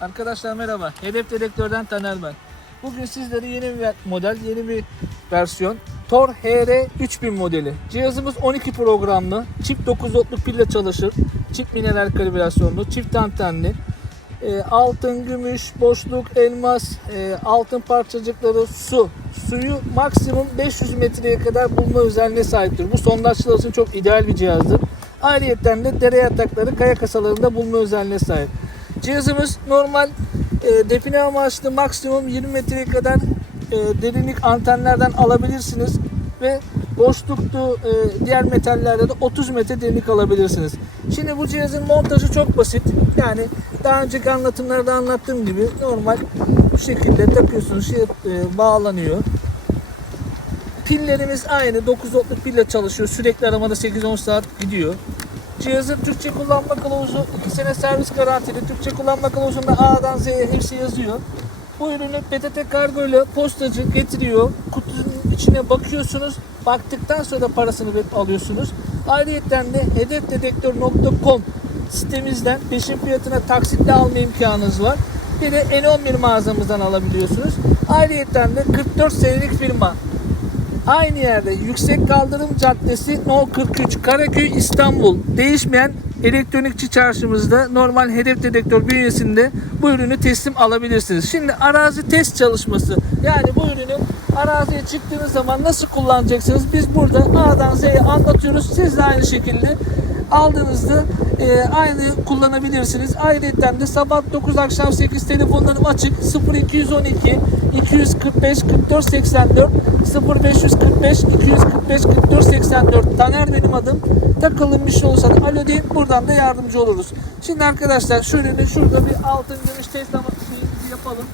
Arkadaşlar merhaba. Hedef Dedektör'den Taner ben. Bugün sizlere yeni bir model, yeni bir versiyon. Tor HR 3000 modeli. Cihazımız 12 programlı, çift 9 voltluk pille çalışır. Çift mineral kalibrasyonlu, çift antenli. E, altın, gümüş, boşluk, elmas, e, altın parçacıkları, su. Suyu maksimum 500 metreye kadar bulma özelliğine sahiptir. Bu sondajçılar için çok ideal bir cihazdır. Ayrıyeten de dere yatakları, kaya kasalarında bulma özelliğine sahip. Cihazımız normal e, define amaçlı maksimum 20 metreye kadar e, derinlik antenlerden alabilirsiniz ve boşluktu e, diğer metallerde de 30 metre derinlik alabilirsiniz. Şimdi bu cihazın montajı çok basit. Yani daha önceki anlatımlarda anlattığım gibi normal bu şekilde takıyorsunuz, şey, e, bağlanıyor. Pillerimiz aynı. 9 voltluk pille çalışıyor. Sürekli aramada 8-10 saat gidiyor. Cihazın Türkçe kullanma kılavuzu 2 sene servis garantili. Türkçe kullanma kılavuzunda A'dan Z'ye hepsi yazıyor. Bu ürünü PTT kargo ile postacı getiriyor. Kutunun içine bakıyorsunuz. Baktıktan sonra parasını alıyorsunuz. Ayrıyeten de hedefdedektör.com sitemizden peşin fiyatına taksitle alma imkanınız var. Bir de N11 mağazamızdan alabiliyorsunuz. Ayrıyeten de 44 senelik firma Aynı yerde Yüksek Kaldırım Caddesi No 43 Karaköy İstanbul değişmeyen elektronikçi çarşımızda normal hedef dedektör bünyesinde bu ürünü teslim alabilirsiniz. Şimdi arazi test çalışması yani bu ürünü araziye çıktığınız zaman nasıl kullanacaksınız biz burada A'dan Z'ye anlatıyoruz. Siz de aynı şekilde aldığınızda e, aynı kullanabilirsiniz. Ayrıca de sabah 9 akşam 8 telefonlarım açık 0212 245 44 84 0545 245 44 84 Taner benim adım. Takılın bir şey olursa da alo deyin buradan da yardımcı oluruz. Şimdi arkadaşlar ürünü şurada bir altın gümüş test ama şeyimizi yapalım.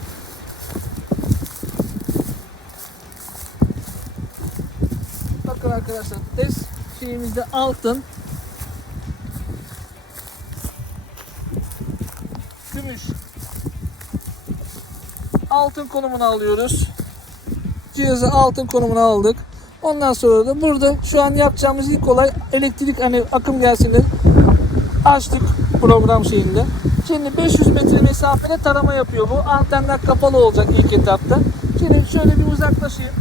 Bakın arkadaşlar test şeyimizde altın gümüş altın konumunu alıyoruz. Cihazı altın konumuna aldık. Ondan sonra da burada şu an yapacağımız ilk olay elektrik hani akım gelsin de açtık program şeyinde. Şimdi 500 metre mesafede tarama yapıyor bu. Antenler kapalı olacak ilk etapta. Şimdi şöyle bir uzaklaşayım.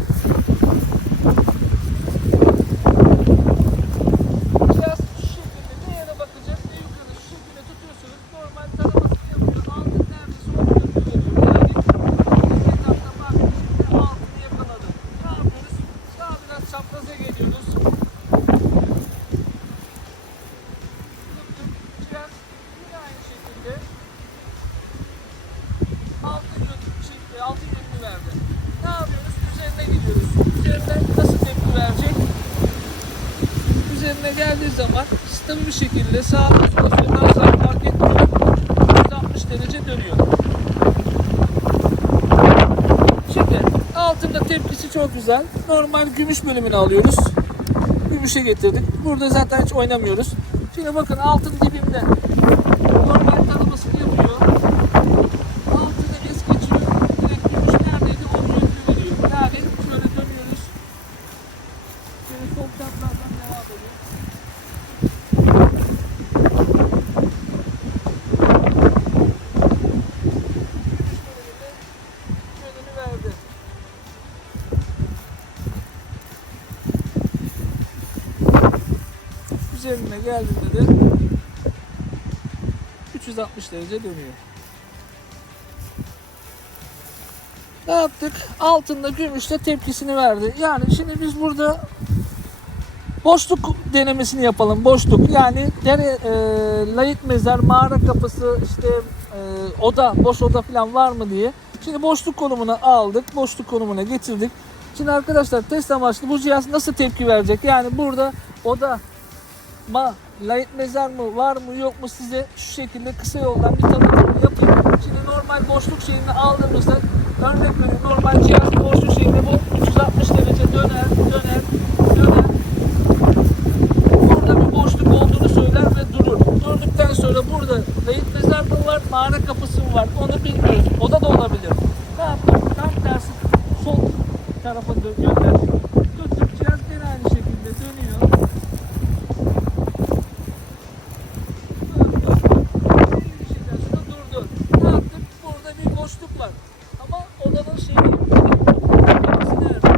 Cihaz şu şekilde ne yere bakacak ne yukarı şu şekilde tutuyorsunuz. Normal taramasını yapıyor. Altın neredeyse onu görüyor. Yani ilk etapta baktık şimdi altını yakaladı. Ne yapıyoruz? Daha biraz çapraza geliyoruz. Tuttuk. Cihaz yine aynı şekilde altın yönü, şey, altın yönünü verdi. Ne yapıyoruz? Gidiyoruz. Üzerine nasıl tepki verecek? üzerine geldiği zaman stabil bir şekilde sağa sola soldan sağa fark etmiyor. 160 derece dönüyor. Şimdi altında tepkisi çok güzel. Normal gümüş bölümünü alıyoruz. Gümüşe getirdik. Burada zaten hiç oynamıyoruz. Şimdi bakın altın dibimde. Üzerine geldiğinde de 360 derece dönüyor. Ne yaptık? Altında gümüşle tepkisini verdi. Yani şimdi biz burada boşluk denemesini yapalım. Boşluk yani dere, e, layık mezar, mağara kapısı, işte e, oda, boş oda falan var mı diye. Şimdi boşluk konumuna aldık. Boşluk konumuna getirdik. Şimdi arkadaşlar test amaçlı bu cihaz nasıl tepki verecek? Yani burada oda, ma, layık mezar mı var mı yok mu size şu şekilde kısa yoldan bir tanıtım yapayım. Şimdi normal boşluk şeyini aldığımızda örnek veriyorum normal cihaz boşluk şeyinde bu 360 derece döner, döner, döner burada bir boşluk olduğunu söyler ve durur. Durduktan sonra burada layık mezar mı var, mağara kapısı mı var onu bilmiyoruz. Oda da olabilir. Ne yaptık? Tam tersi sol tarafa dö- gönderdik. Tuttuk cihaz gene aynı şekilde dönüyor. Döndü. Bir şeyden sonra durdu. Ne yaptık? boşluk var. Ama odanın şeyi kapısı nerede?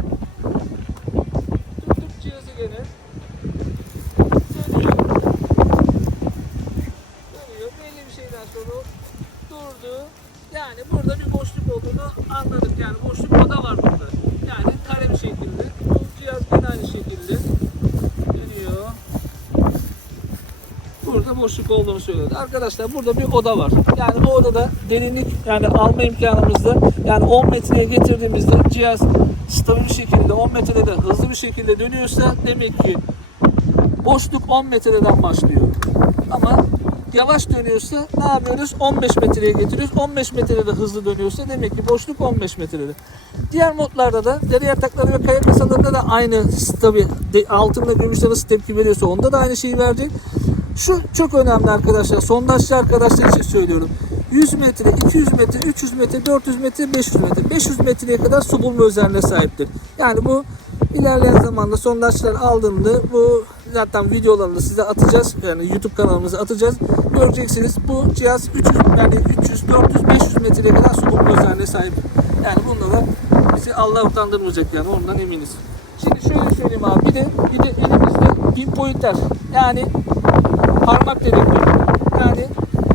Tuttuk cihazı gene. Dönüyor. Dönüyor. Belli bir şeyden sonra durdu. Yani burada bir boşluk olduğunu anladık. Yani boşluk oda var burada. Yani kare bir şekilde. Bu cihaz yine aynı şekilde dönüyor. Burada boşluk olduğunu söyledi. Arkadaşlar burada bir oda var. Yani bu odada derinlik yani alma imkanımızda yani 10 metreye getirdiğimizde cihaz stabil bir şekilde 10 metrede hızlı bir şekilde dönüyorsa demek ki boşluk 10 metreden başlıyor. Ama yavaş dönüyorsa ne yapıyoruz? 15 metreye getiriyoruz. 15 metrede hızlı dönüyorsa demek ki boşluk 15 metrede. Diğer modlarda da deri yatakları ve kaya kasalarında da aynı tabi altında gümüşte nasıl tepki veriyorsa onda da aynı şeyi verecek. Şu çok önemli arkadaşlar. Sondajcı arkadaşlar için söylüyorum. 100 metre, 200 metre, 300 metre, 400 metre, 500 metre. 500 metreye kadar su bulma özelliğine sahiptir. Yani bu ilerleyen zamanda sondajlar aldığında bu zaten videolarını size atacağız. Yani YouTube kanalımıza atacağız. Göreceksiniz bu cihaz 300 yani 300, 400, 500 metreye kadar su bulma özelliğine sahip. Yani bunda da bizi Allah utandırmayacak yani ondan eminiz. Şimdi şöyle söyleyeyim abi bir de bir de elimizde pinpointer yani parmak dedektörü. Yani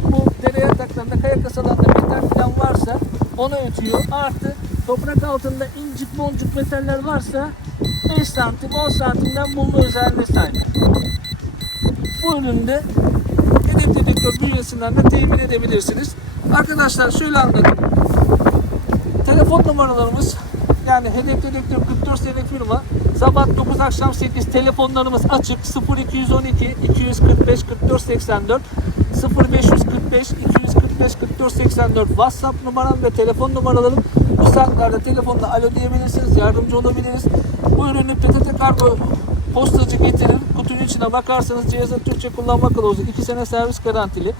bu dere yataklarında, kaya kasalarında metal falan varsa onu ötüyor. Artı toprak altında incik boncuk metaller varsa 5 santim 10 santimden bulma özelliğine sahip. Bu üründe hedef dedektör bünyesinden de temin edebilirsiniz. Arkadaşlar şöyle anladım. Telefon numaralarımız yani hedef dedektör 44 senelik firma sabah 9 akşam 8 telefonlarımız açık 0212 245 44 84 0545 245 44 84 WhatsApp numaram ve telefon numaralarım bu saatlerde telefonla alo diyebilirsiniz yardımcı olabiliriz bu ürünü PTT Kargo postacı getirir kutunun içine bakarsanız cihazın Türkçe kullanma kılavuzu 2 sene servis garantili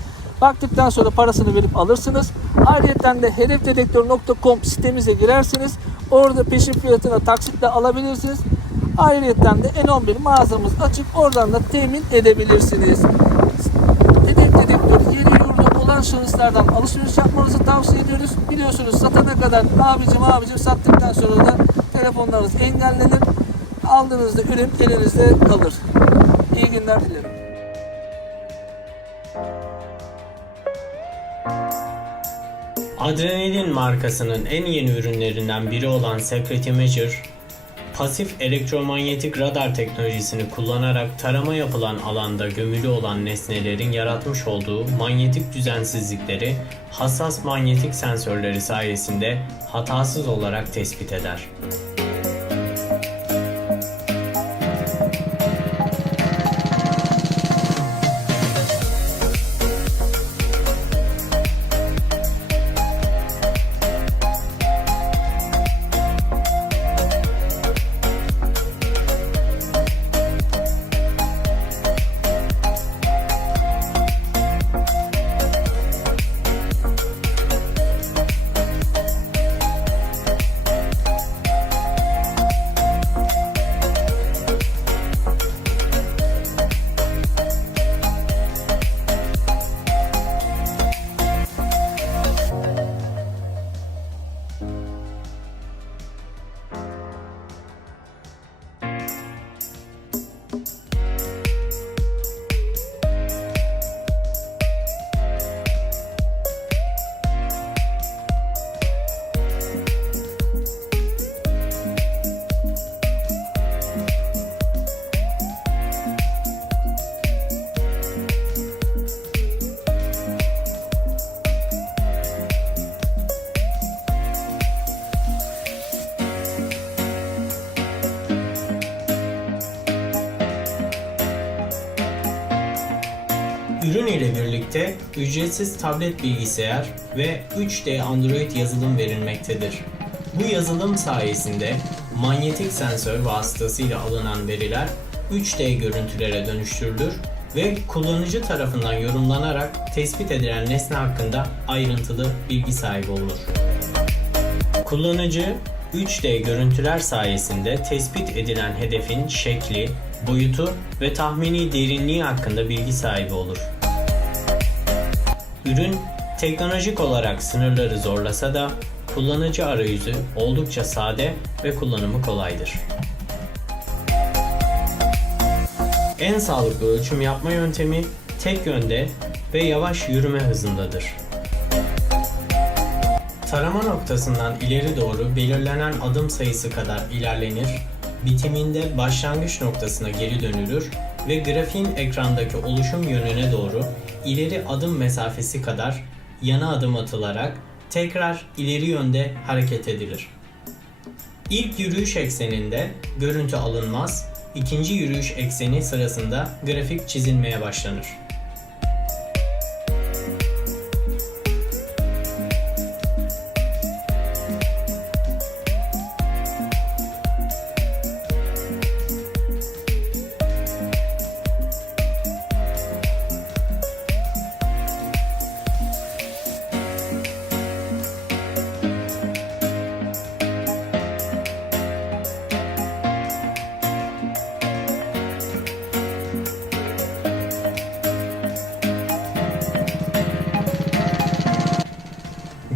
Baktıktan sonra parasını verip alırsınız. Ayrıca de hedefdedektör.com sitemize girersiniz. Orada peşin fiyatına taksitle alabilirsiniz. Ayrıca de N11 mağazamız açık. Oradan da temin edebilirsiniz. Hedef dedektör yeri yurdu olan şahıslardan alışveriş yapmanızı tavsiye ediyoruz. Biliyorsunuz satana kadar abicim abicim sattıktan sonra da telefonlarınız engellenir. Aldığınızda ürün elinizde kalır. İyi günler dilerim. Adrenalin markasının en yeni ürünlerinden biri olan Secret Imager, pasif elektromanyetik radar teknolojisini kullanarak tarama yapılan alanda gömülü olan nesnelerin yaratmış olduğu manyetik düzensizlikleri hassas manyetik sensörleri sayesinde hatasız olarak tespit eder. Birlikte ücretsiz tablet bilgisayar ve 3D Android yazılım verilmektedir. Bu yazılım sayesinde manyetik sensör vasıtasıyla alınan veriler 3D görüntülere dönüştürülür ve kullanıcı tarafından yorumlanarak tespit edilen nesne hakkında ayrıntılı bilgi sahibi olur. Kullanıcı 3D görüntüler sayesinde tespit edilen hedefin şekli, boyutu ve tahmini derinliği hakkında bilgi sahibi olur. Ürün teknolojik olarak sınırları zorlasa da Kullanıcı arayüzü oldukça sade ve kullanımı kolaydır. En sağlıklı ölçüm yapma yöntemi tek yönde ve yavaş yürüme hızındadır. Tarama noktasından ileri doğru belirlenen adım sayısı kadar ilerlenir, bitiminde başlangıç noktasına geri dönülür ve grafiğin ekrandaki oluşum yönüne doğru ileri adım mesafesi kadar yana adım atılarak tekrar ileri yönde hareket edilir. İlk yürüyüş ekseninde görüntü alınmaz, ikinci yürüyüş ekseni sırasında grafik çizilmeye başlanır.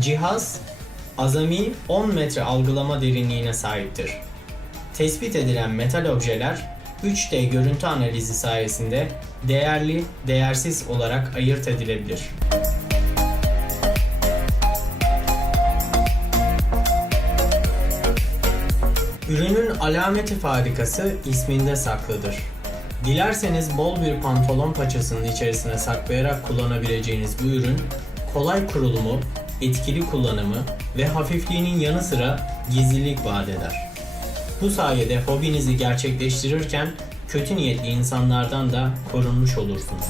Cihaz azami 10 metre algılama derinliğine sahiptir. Tespit edilen metal objeler 3D görüntü analizi sayesinde değerli, değersiz olarak ayırt edilebilir. Ürünün alameti farikası isminde saklıdır. Dilerseniz bol bir pantolon paçasının içerisine saklayarak kullanabileceğiniz bu ürün kolay kurulumu, etkili kullanımı ve hafifliğinin yanı sıra gizlilik vaat eder. Bu sayede hobinizi gerçekleştirirken kötü niyetli insanlardan da korunmuş olursunuz.